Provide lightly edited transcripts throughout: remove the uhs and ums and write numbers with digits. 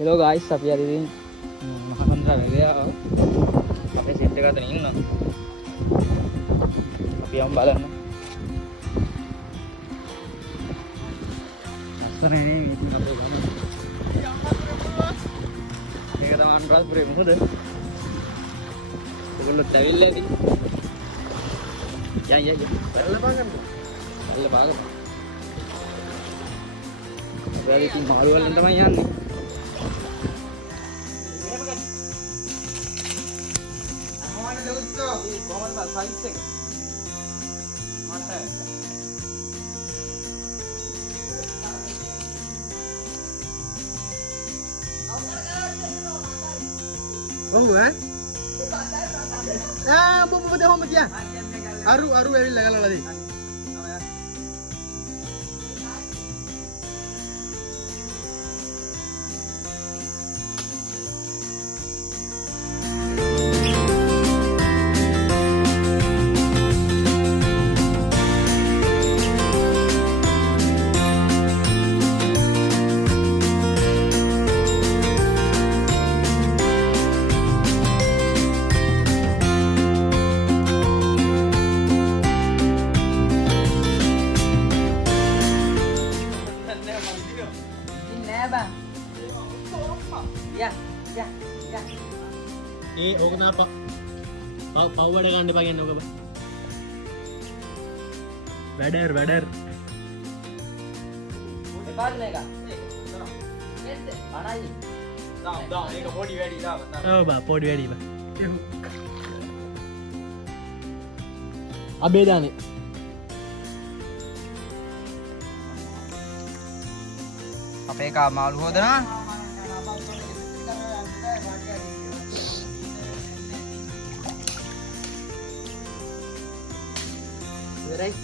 Hello guys, අපි අද ඉතින් මහසඳරා වැලේ අපේ සෙට් එක අතර ඉන්නවා. අපි යමු බලන්න. අස්සනේ මේ අපේ ගම. මේක තමයි අනුරාධපුරේ මොකද? ඒගොල්ලෝ ඇවිල්ලා ඇති. යයි. බලලා බලන්න. අපි ඉතින් මාළු වලින් තමයි යන්නේ. Oh, eh? Ah, apa dia home dia? Aru ඇවිල්ලා ගලලා දෙයි. ඕක නා පව් වැඩ ගන්න එපා කියන්නේ ඕක බා. වැඩර්. මොකද පාඩ මේක? නේද? අනයි. දාම් මේක පොඩි වැඩි දාම. ඔව් බා පොඩි වැඩි බා. අබේ දානේ. අපේ කා මාළු හොදනවා. Right.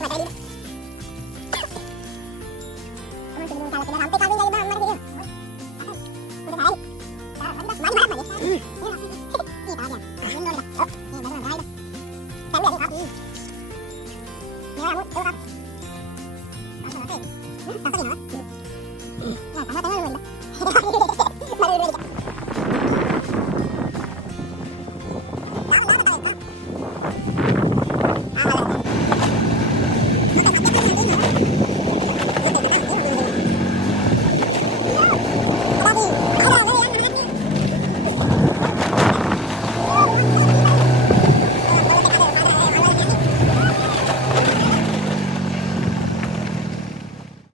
Nah,